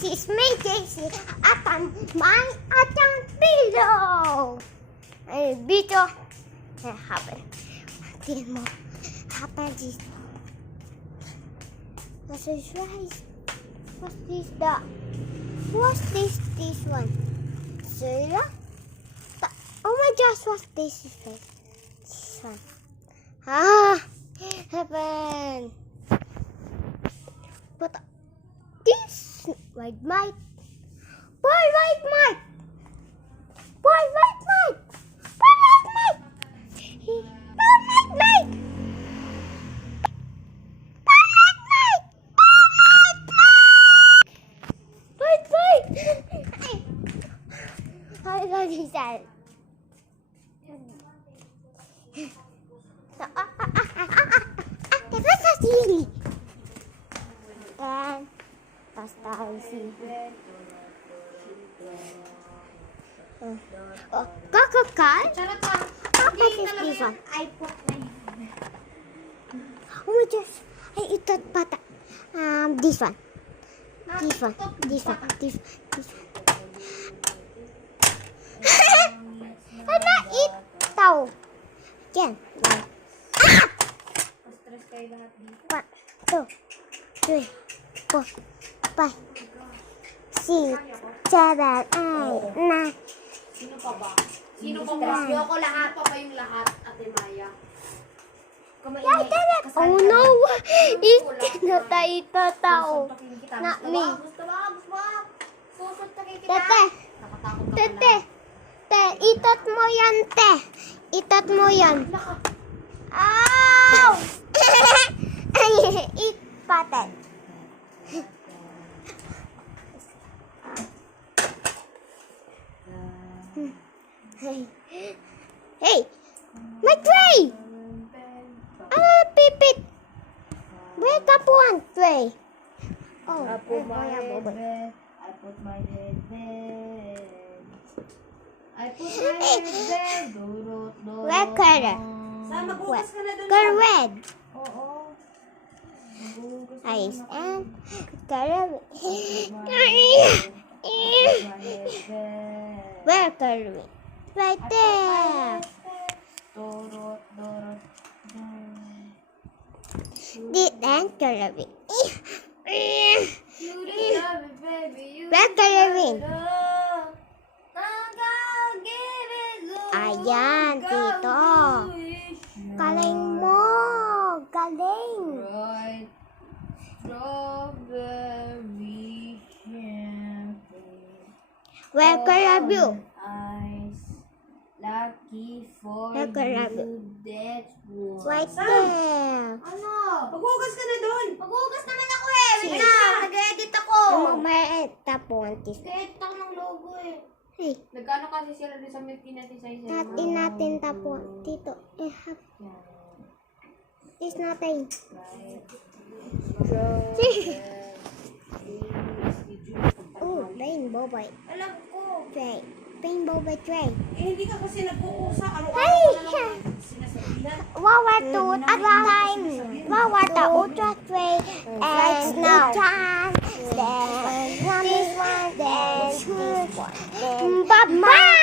this is me, Daisy, at my below. Below. Happen. Tingnan mo. Happen this. What's this rice? What's this? What's this? This one. Syria? Oh my gosh, what's this? This one. Happen. But this white might. Boy, white might. Boy, white might. Boy, white might. Boy, white might. Boy, white might. Boy, white might. How did he say? What's this? And pasta isi. Kakakal? Apa this one? Oh my gosh! I eat that pata. This one. This one. This one. This one. I'm not eat tau. Again. One, two, three, 4, 5, 6, 7, 8, 9. Sino pa ba? Sino pa ba? Ayoko lahat pa kayong lahat, Ate Maya. Oh no! Ito tao. Not me. Tete. Itot mo yan, te. Itot mo yan. Ow! Eat patet. Hey, my tray! Pipit! Where the one tray? Oh, I put my head bed. I put my head bed. I put my head bed. Where color? Saan maghugas ka na doon? Color red. Oo. Maghugas ka Eyes na. and color. Where color red? Right there. Dorot, dorot. This and color red. You love it, baby. You Where color red? love. Give it love. Ayan, tito. Galing mo. Galing. Right. Strawberry champagne. Where color blue? Eyes. Lucky for Where color blue? you. That's one. Right there. Ano? Maghugas ka na doon. Maghugas naman ako eh. Wait na. Nag-edit ako. May tapuantis. Nag-edit ako ng logo eh. Hey, Nagkano kasi sila doon sa milk natin sa isa. natin natin tapuan. Tito, it's nothing. Oh, rainbow boy. Alam ko. Tray. Rainbow boy tray. Eh, hindi ka kasi nag-uusa. Hey! Sinasabihan. Wawatot at time. Wawata ultra tray. And now. Then this one. Then this one. Then bye-bye.